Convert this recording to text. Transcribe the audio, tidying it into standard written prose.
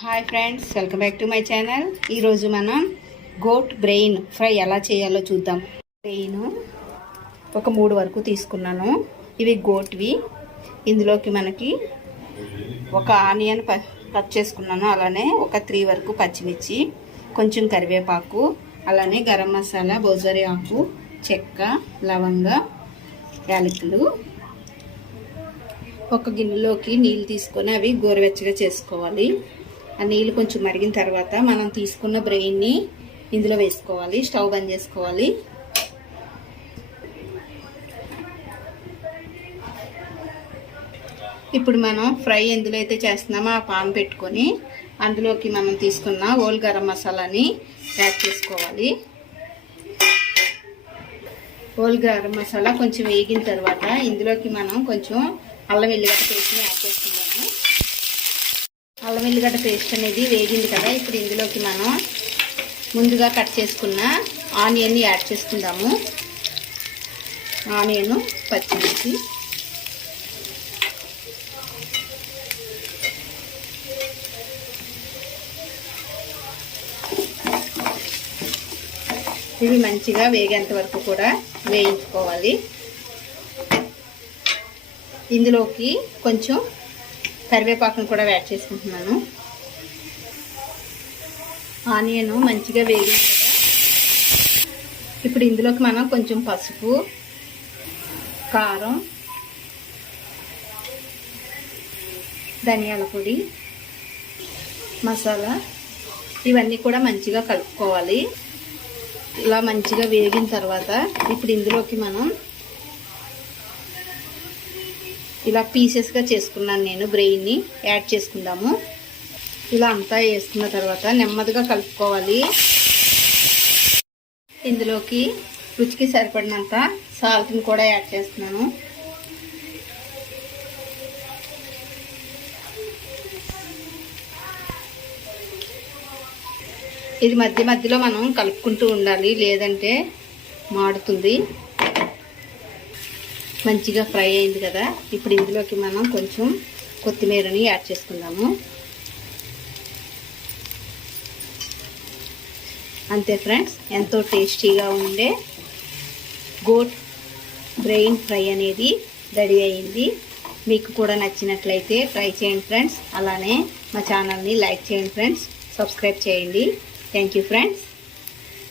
Hi friends, welcome back to my channel. ఈరోజు మనం goat brain fry ఎలా చేయాలో చూద్దాం. బ్రెయిన్ ఒక 3 వరకు తీసుకున్నాను. ఇవి గోట్వి. ఇందులోకి మనకి ఒక ఆనియన్ కట్ చేసుకున్నాను. అలానే ఒక 3 వరకు పచ్చిమిర్చి, కొంచెం కరివేపాకు, అలానే గరం మసాలా, బొజరీ ఆకు, చెక్క, లవంగ, యాలకులు. ఒక గిన్నెలోకి నీళ్ళు తీసుకొని అవి గోరువెచ్చగా చేసుకోవాలి. ఆ నీళ్ళు కొంచెం మరిగిన తర్వాత మనం తీసుకున్న బ్రెయిన్ని ఇందులో వేసుకోవాలి. స్టవ్ బంద్ చేసుకోవాలి. ఇప్పుడు మనం ఫ్రై ఎందులో అయితే చేస్తున్నామో ఆ పాన్ పెట్టుకొని అందులోకి మనం తీసుకున్న హోల్ గరం మసాలాని యాడ్ చేసుకోవాలి. హోల్ గరం మసాలా కొంచెం వేగిన తర్వాత ఇందులోకి మనం కొంచెం అల్లం వెల్లిగడ్డ పేస్ట్ని యాడ్ చేసుకుందాము. అల్లం వెల్లిగడ్డ పేస్ట్ అనేది వేగింది కదా. ఇప్పుడు ఇందులోకి మనం ముందుగా కట్ చేసుకున్న ఆనియన్ని యాడ్ చేసుకుందాము. ఆనియన్, పచ్చిమిర్చి, ఇవి మంచిగా వేగేంత వరకు కూడా వేయించుకోవాలి. ఇందులోకి కొంచెం కరివేపాకును కూడా యాడ్ చేసుకుంటున్నాను. ఆనియన్ మంచిగా వేగింది కదా. ఇప్పుడు ఇందులోకి మనం కొంచెం పసుపు, కారం, ధనియాల పొడి, మసాలా ఇవన్నీ కూడా మంచిగా కలుపుకోవాలి. ఇలా మంచిగా వేగిన తర్వాత ఇప్పుడు ఇందులోకి మనం ఇలా పీసెస్గా చేసుకున్నాను నేను బ్రెయిన్ని యాడ్ చేసుకుందాము. ఇలా అంతా వేసుకున్న తర్వాత నెమ్మదిగా కలుపుకోవాలి. ఇందులోకి రుచికి సరిపడినంత సాల్ట్ని కూడా యాడ్ చేస్తున్నాను. ఇది మధ్య మధ్యలో మనం కలుపుకుంటూ ఉండాలి, లేదంటే మాడుతుంది. మంచిగా ఫ్రై అయింది కదా. ఇప్పుడు ఇందులోకి మనం కొంచెం కొత్తిమీరని యాడ్ చేసుకుందాము. అంతే ఫ్రెండ్స్, ఎంతో టేస్టీగా ఉండే గోట్ బ్రెయిన్ ఫ్రై అనేది రెడీ అయింది. మీకు కూడా నచ్చినట్లయితే ట్రై చేయండి ఫ్రెండ్స్. అలానే మా ఛానల్ని లైక్ చేయండి ఫ్రెండ్స్, సబ్స్క్రైబ్ చేయండి. Thank you friends.